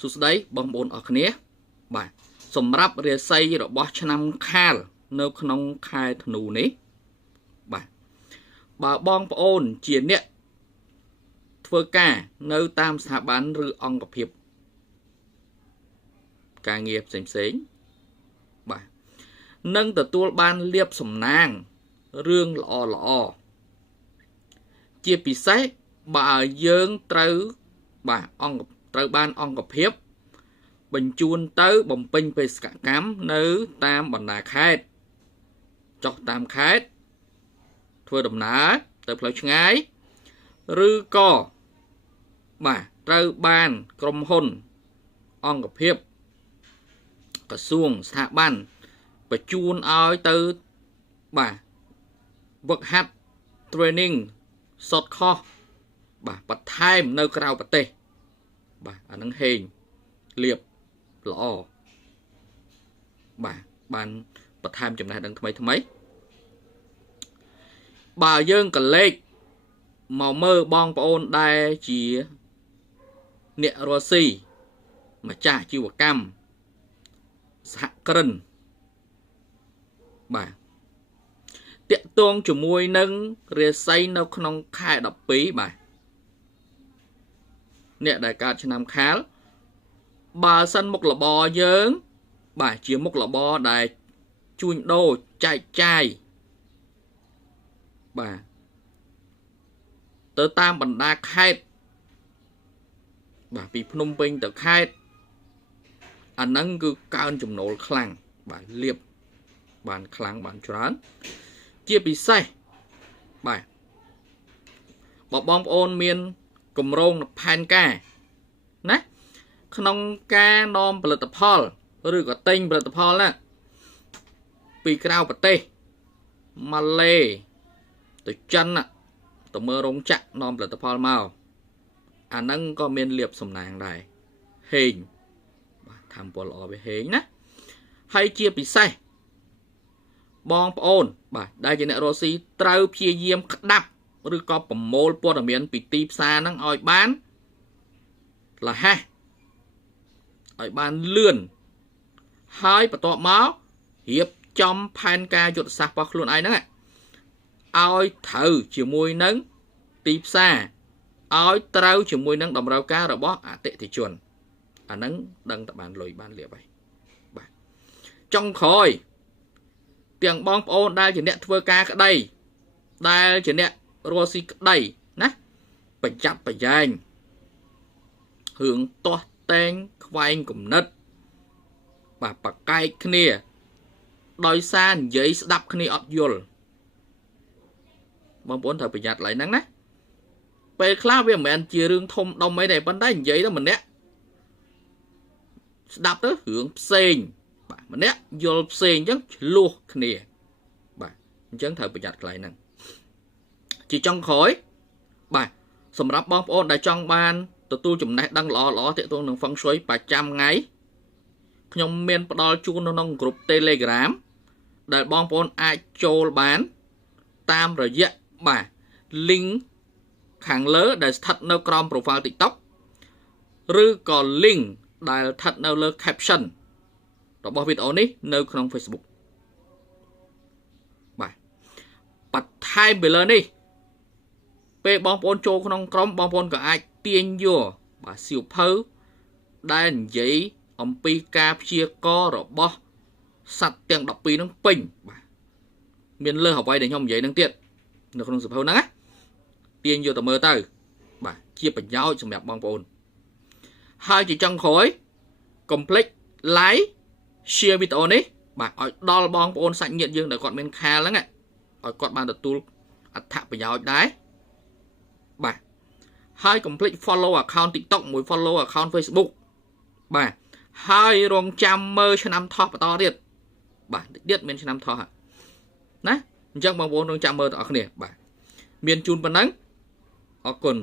សួស្តីបងប្អូនអរគ្នាបាទសម្រាប់រាសីរបស់ឆ្នាំខាលនៅក្នុងខែធ្នូនេះបាទបើបងប្អូនជាអ្នកធ្វើការនៅតាមស្ថាប័នឬអង្គភាពការងារផ្សេងបាទនឹងទទួលបានលាភសំណាងរឿងល្អជាពិសេសបើយើងត្រូវបានអង្គភាពបញ្ជូនទៅបំពេញបេសកកម្មនៅតាមបណ្ដាខេត្តចុះតាមខេត្តធ្វើដំណើរទៅផ្លូវឆ្ងាយឬក៏បាទត្រូវបានក្រុមហ៊ុនអង្គភាពក្រសួងស្ថាប័នបញ្ជូនឲ្យទៅបាទវឹកហាត់ training short course បាទបន្ថែមនៅក្រៅប្រទេសបាទអានឹងហេងលៀបល្អបាទបានបន្ថែមចំណេះដឹងថ្មីបើយើងក៏លេខមកមើលបងប្អូនដែលជាអ្នករស់ស៊ីម្ចាស់ជីវកម្មសហគ្រិនបាទតាក់ទងជាមួយនឹងរាសីនៅក្នុងខែ12បាទអ្នកដែលកើតឆ្នាំខាលបើសិនមុខរបរយើងបាទជាមុខរបរដែលជួញដូរចែកចាយបាទទៅតាមបណ្ដាខេត្តបាទពីភ្នំពេញទៅខេត្តអាហ្នឹងគឺកើនចំណូលខ្លាំងបាទលៀបបានខ្លាំងបានច្រើនជាពិសេសបាទបើបងប្អូនមានគម្រោងផែនការណាក្នុងការនាំផលិតផលឬក៏ទិញផលិតផលណាពីក្រៅប្រទេសម៉ាឡេទៅចិនទៅមើលរោងចក្រនាំផលិតផលមកអាហ្នឹងក៏មានលៀបសំណាងដែរហេងបាទធ្វើពលល្អវាហេងណាហើយជាពិសេសបងប្អូនបាទដែលជាអ្នករស់ស៊ីត្រូវព្យាយាមក្តាប់ឬក៏ប្រមូលព័ត៌មានពីទីផ្សារហ្នឹងឲ្យបានរហ័សឲ្យបានលឿនហើយបន្ទាប់មករៀបចំផែនការយុទ្ធសាស្ត្ររបស់ខ្លួនឯងហ្នឹងឲ្យត្រូវជាមួយនឹងទីផ្សារឲ្យត្រូវជាមួយនឹងតម្រូវការរបស់អតិថិជនអាហ្នឹងដឹងតែបានលុយបានលៀបហើយបាទចុងក្រោយទាំងបងប្អូនដែលជាអ្នកធ្វើការក្តីដែលជាអ្នករស់ស៊ីក្តីណាប្រយ័ត្នប្រយែងរឿងទាស់តែងខ្វែងគំនិតបាទប្រកែកគ្នាដោយសារនិយាយស្ដាប់គ្នាអត់យល់បងប្អូនត្រូវប្រយ័ត្នឡើយហ្នឹងណាពេលខ្លះវាមិនមែនជារឿងធំដុំអីទេប៉ុន្តែនិយាយទៅម្នាក់ស្ដាប់ទៅរឿងផ្សេងបាទម្នាក់យល់ផ្សេងអញ្ចឹងឆ្លោះគ្នាបាទអញ្ចឹងត្រូវប្រយ័ត្នកន្លែងហ្នឹងជាចុងក្រោយបាទសម្រាប់បងប្អូនដែលចង់បានទទួលចំណេះដឹងល្អទាក់ទងនឹង Feng Shui ប្រចាំថ្ងៃខ្ញុំមានផ្ដល់ជូននៅក្នុងក្រុម Telegram ដែលបងប្អូនអាចចូលបានតាមរយៈបាទ link ខាងលើដែលស្ថិតនៅក្រោម profile TikTok ឬក៏ link ដែលស្ថិតនៅលើ caption របស់វីដេអូនេះនៅក្នុង Facebook បាទបន្ថែមពីលើនេះពេលបងប្អូនចូលក្នុងក្រុមបងប្អូនក៏អាចទាញយកបាទសៀវភៅដែលនិយាយអំពីការព្យាករណ៍របស់សត្វទាំង12ហ្នឹងពេញបាទមានលើសអ្វីដែលខ្ញុំនិយាយហ្នឹងទៀតនៅក្នុងសៀវភៅហ្នឹងណាទាញយកទៅមើលទៅបាទជាប្រយោជន៍សម្រាប់បងប្អូនហើយជាចុងក្រោយកុំភ្លេច like share វីដេអូនេះបាទឲ្យដល់បងប្អូនសាច់ញាតិយើងដែលគាត់មានខាលហ្នឹងឲ្យគាត់បានទទួលអត្ថប្រយោជន៍ដែរបាទហើយកុំភ្លេច follow account TikTok មួយ follow account Facebook បាទហើយរងចាំមើលឆ្នាំថោះបន្តទៀតបាទទៀតមានឆ្នាំថោះណាអញ្ចឹងបងប្អូនរងចាំមើលទាំងអស់គ្នាបាទមានជូនប៉ុណ្ណឹងអរគុណ